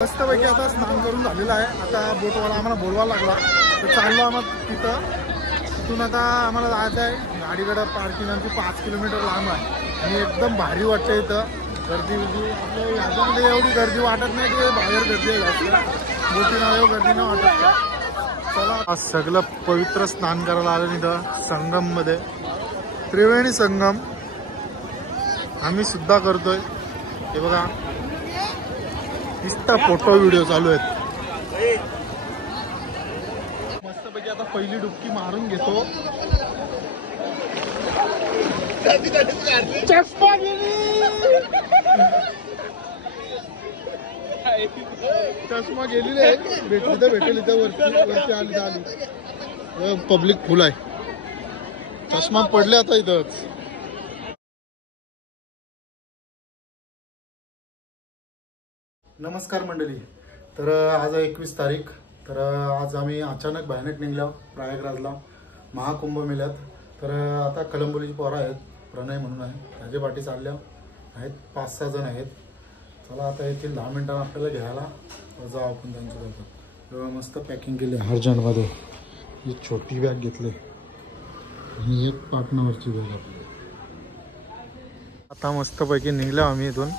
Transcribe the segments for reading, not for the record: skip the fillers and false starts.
मस्तपैकी आता स्नान करून झालेलं आहे। आता बोटवाला आम्हाला बोलवायला लागला तर चाललो आम्हाला तिथून आता आम्हाला जायचं आहे गाडीकडे। पार्किंग आमची 5 किलोमीटर लांब आहे आणि एकदम भारी वाटतं इथं। गर्दी आपल्या ह्याच्यामध्ये एवढी गर्दी वाटत नाही की बाहेर गर्दी आहे, बोटीनं एवढी गर्दी नाही वाटत। चला आज सगळं पवित्र स्नान करायला आलं इथं संगम मध्ये, त्रिवेणी संगम आम्ही सुद्धा करतोय। हे बघा नुसता फोटो व्हिडिओ चालू आहेत। मस्तपैकी आता पहिली डुबकी मारून घेतो। चष्मा गेलेली आहे, भेटली तर भेटेल इथं वरती आली पब्लिक फुल आहे, चष्मा पडले आता इथंच। नमस्कार मंडळी, तर आज 21 तारीख। तर आज आम्ही अचानक भयानक निघलो प्रयागराजला महाकुंभ मेळ्यात। तर आता कलंबोलीची पोरं आहेत, प्रणय म्हणून आहे, त्याच्या पाठी चालल्या आहेत, 5-6 जण आहेत। चला आता येथील 10 मिनिटांना आपल्याला घ्यायला जाऊ आपण त्यांच्याबरोबर। मस्त पॅकिंग केली हरजणमध्ये, ही छोटी बॅग घेतली आणि एक पाटणावरची बॅग आपली। आता मस्तपैकी निघलो आम्ही इथून।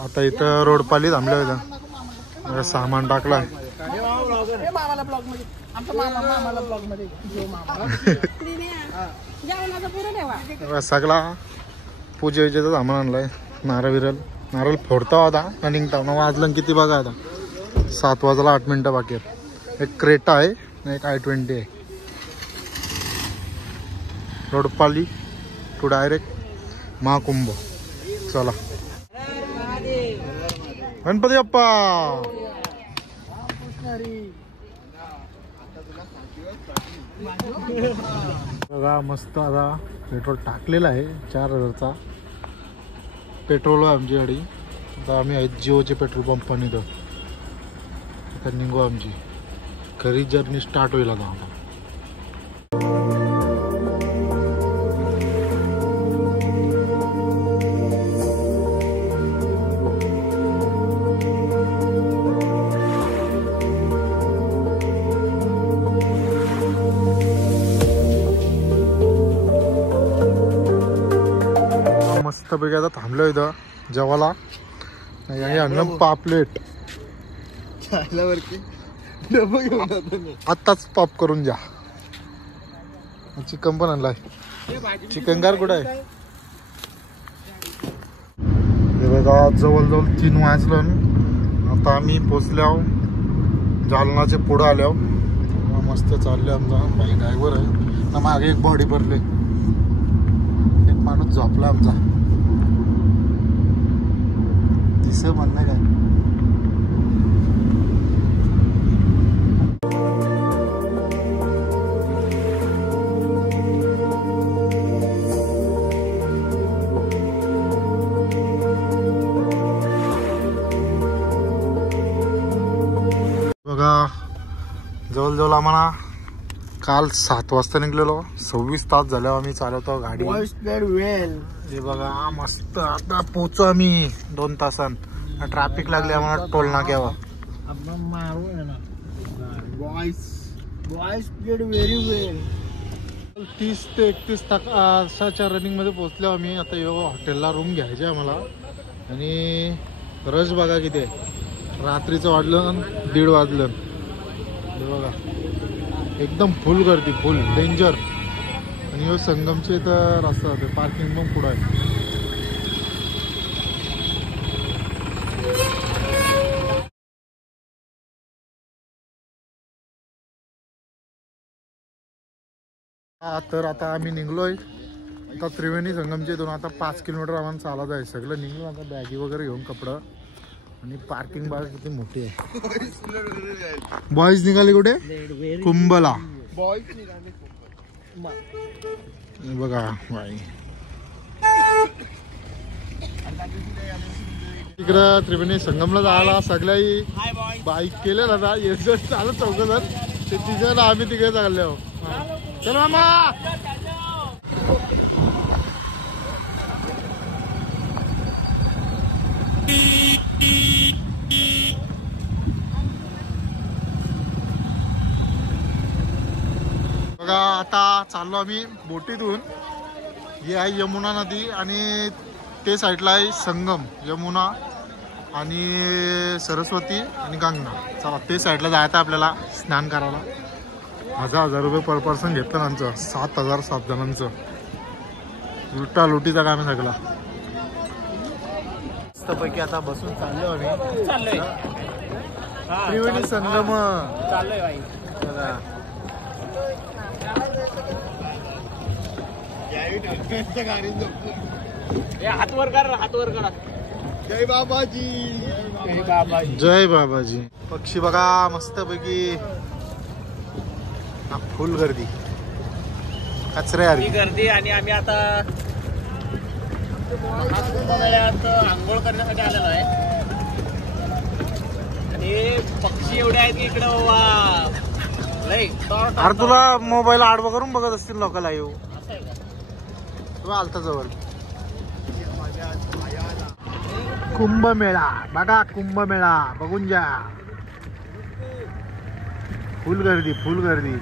आता इथं रोडपाली थांबल्या इथं सामान टाकलं। सगळा पूजेचं सामान आणलंय, नारळ फोडता होता निघता वाजलं किती बघा आता 7 वाजला 8 मिनिटं बाकी आहेत। एक क्रेटा आहे आणि एक i20 आहे। Roadpali to direct Mahakumbh. चला गणपती बाप्पा। बघा मस्त आता पेट्रोल टाकलेला आहे 4000चा पेट्रोल आहे आमची गाडी। आता आम्ही आहेत जिओचे पेट्रोल पंप पण इथं। आता निघू आमची खरी जर्नी स्टार्ट होईल आता। मस्तपैकी आता थांबलो इथं जेवायला। आणलं पापलेट, आत्ताच पॉप करून द्या। चिकन पण आणलाय, चिकन गार कुठं आहे हे बघा। जवळजवळ 3 वाजलं, आता आम्ही पोचलो जालनाचे पुढं आलो। मस्त चालले आमचा बाईक ड्रायव्हर आहे ना, मागे एक बॉडी भरले, एक माणूस झोपला आमचा, तिसरं म्हणणं काय। बघा जवळजवळ आम्हाला काल 7 वाजता निघलेलो, 26 तास झाल्यावर आम्ही चालवतो गाडी। हे बघा मस्त आता पोहोचू आम्ही 2 तासांत। ट्रॅफिक लागले आम्हाला टोल नाक्यावर। 30 ते 31 तासाच्या रनिंग मध्ये पोहोचलो आम्ही। आता हॉटेलला रूम घ्यायचे आम्हाला आणि रश बघा किती आहे, रात्रीचं वाजलं 1:30 वाजलं। हे बघा एकदम फुल गर्दी, फुल डेंजर। आणि संगमचे तर रस्ता होते, पार्किंग पण पुढं आहे। तर आता आम्ही निघलोय आता त्रिवेणी संगमच्या इथून। आता 5 किलोमीटर आम्हाला चालत आहे, सगळं निघलो। आता बॅगी वगैरे घेऊन कपडं आणि पार्किंग बघा किती मोठी आहे। बॉईज निघाले कुठे? कुंभला बघा बाई। इकडं त्रिवेणी संगमला जायला सगळ्याही बाईक केले ना, चालत 4 जण, ते 3 जण आम्ही तिकडे चाललो। चल मामा। बघा आता चाललो आम्ही बोटीतून. ही आहे यमुना नदी आणि ते साईडला आहे संगम, यमुना आणि सरस्वती आणि गंगा. चला ते साईडला जायचं आपल्याला स्नान करायला. 1000 रुपये पर पर्सन घेतलं त्यांचं. 7000 7 जणांचं. लुटा लुटीचा काम आहे सगळा. मस्तपैकी आता बसून चाललो आम्ही. चाललोय त्रिवेणी संगम चाललोय भाई. हात वर कर, हात वर करा. जय बाबाजी. जय बाबाजी. जय बाबाजी. पक्षी बघा मस्तपैकी. फुल गर्दी, कचरे ही गर्दी. आणि आम्ही आता कुंभमेळ्यात आंघोळ करण्यासाठी आलेलो आहे. आणि पक्षी एवढे आहेत की इकडं लय. अरे तुला मोबाईल आडवा करून बघत असतील लोकांना. येऊ असं आहे का? तुला आलता जवळ. कुंभमेळा बघा, कुंभमेळा बघून जा. फुल गर्दी, फुल गर्दी.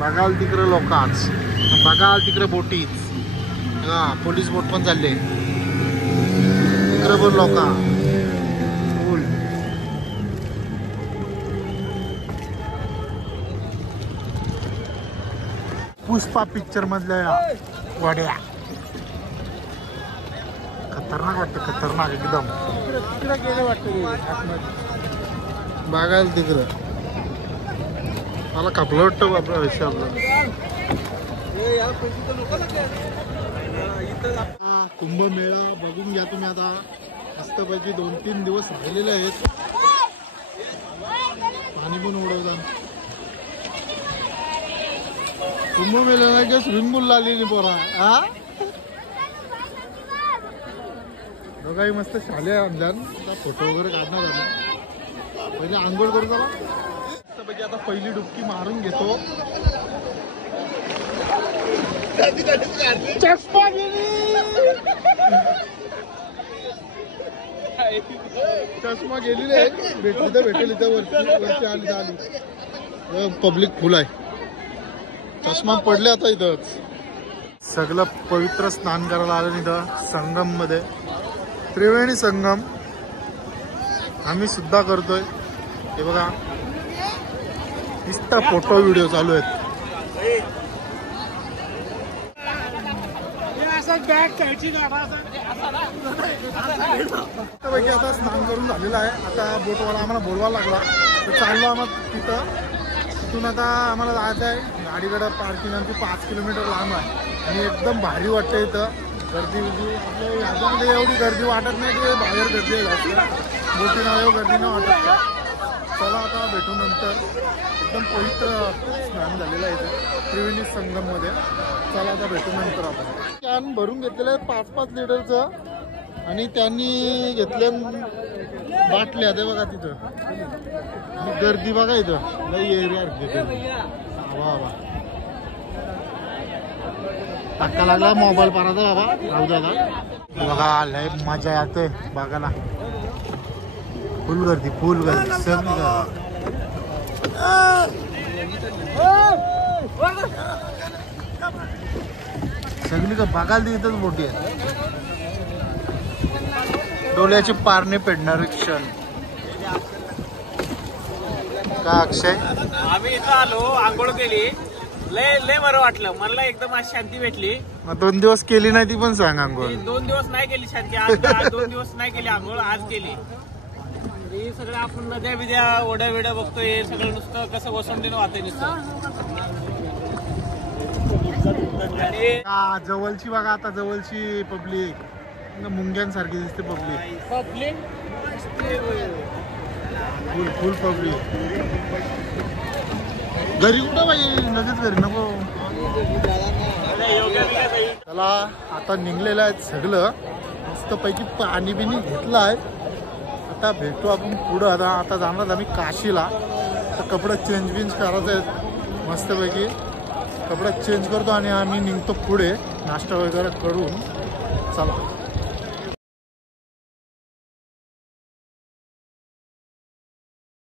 बघाल तिकडे लोकांच, बघाल तिकडे बोटीच. हा पोलीस बोट पण चालले तिकडे पण लोक. फुल पुष्पा पिक्चर मधल्या वाड्या. खतरनाक वाटतं, खतरनाक एकदम. तिकडे गेले वाटतं बघायला तिकडं. मला कपलं वाटतं बाबा विषय आपला. कुंभमेळा बघून घ्या तुम्ही आता. मस्तपैकी 2-3 दिवस राहिलेले आहेत. पाणी पण उडवतात. कुंभमेळ्याला काय स्विमिंग पूल लागली पोरा. हा दोघाही मस्त शाले आणल्या. फोटो वगैरे काढणार आले. पहिले आंघोळ करू चला. मस्तपैकी आता पहिली डुबकी मारून घेतो. चष्मा गेली, चष्मा गेली रे. भेटली तर भेटेल इथं वरती आली. पब्लिक फुल आहे. चष्मा पडले आता इथंच. सगळं पवित्र स्नान करायला आलं इथं संगम मध्ये. त्रिवेणी संगम आम्ही सुद्धा करतोय. हे बघा नुसता फोटो व्हिडिओ चालू आहेत. आता स्नान करून झालेलं आहे. आता बोटवाला आम्हाला बोलवायला लागला तर चाललो आम्हाला तिथून आता आम्हाला जायचं आहे. गाडीकडं पार्किंग आमची 5 किलोमीटर लांब आहे. आणि एकदम भारी वाटतं इथं. गर्दी आपल्या ह्याच्यामध्ये एवढी गर्दी वाटत नाही की बाहेर गर्दी आहे जास्त. बोटी नाव गर्दी नाही वाटत. चला आता भेटू नंतर. एकदम पवित्र स्नान झालेलं आहे इथं त्रिवेणी संगम मध्ये. चला आता भेटू नंतर. आपण कॅन भरून घेतलेलं आहे 5-5 लिटरचं. आणि त्यांनी घेतल्या बाटल्या ते बघा तिथं. आणि गर्दी बघा इथं लई एरिया. वा वा धक्का लागला मोबाईल पाराचा बाबा. राहू द्या बघा. लय मजा येते बघायला. फुल गर्दी, फुल गर्दी. सगळी का बघायला इथंच मोठी आहे. डोळ्याची पारणे पेडणारे क्षण. का अक्षय आम्ही इथं आलो, आंघोळ केली. लय लय बरं वाटलं मला. एकदम आज शांती भेटली. 2 दिवस केली नाही ती पण सांग आंघोळ. 2 दिवस नाही केली शांती. आज 2 दिवस नाही केली आंघोळ, आज केली. हे सगळं आपण नद्या बिद्या ओढ्या बिड्या बघतोय. सगळं नुसतं कसं वसंतीनं वाहतंय नुसतं. जवळची बघा आता. जवळची पब्लिक मुंग्यांसारखी दिसते पब्लिक. फुल फुल पब्लिक. घरी कुठं बाई, लगेच घरी नको. त्याला आता निघलेलं आहे सगळं. मस्तपैकी पाणी बिनी घेतलं आहे. आता भेटू आपण पुढं. आता जाणार आम्ही काशीला. तर कपडे चेंज करायचं आहेत. मस्तपैकी कपडे चेंज करतो आणि आम्ही निघतो पुढे नाश्ता वगैरे करून. चला.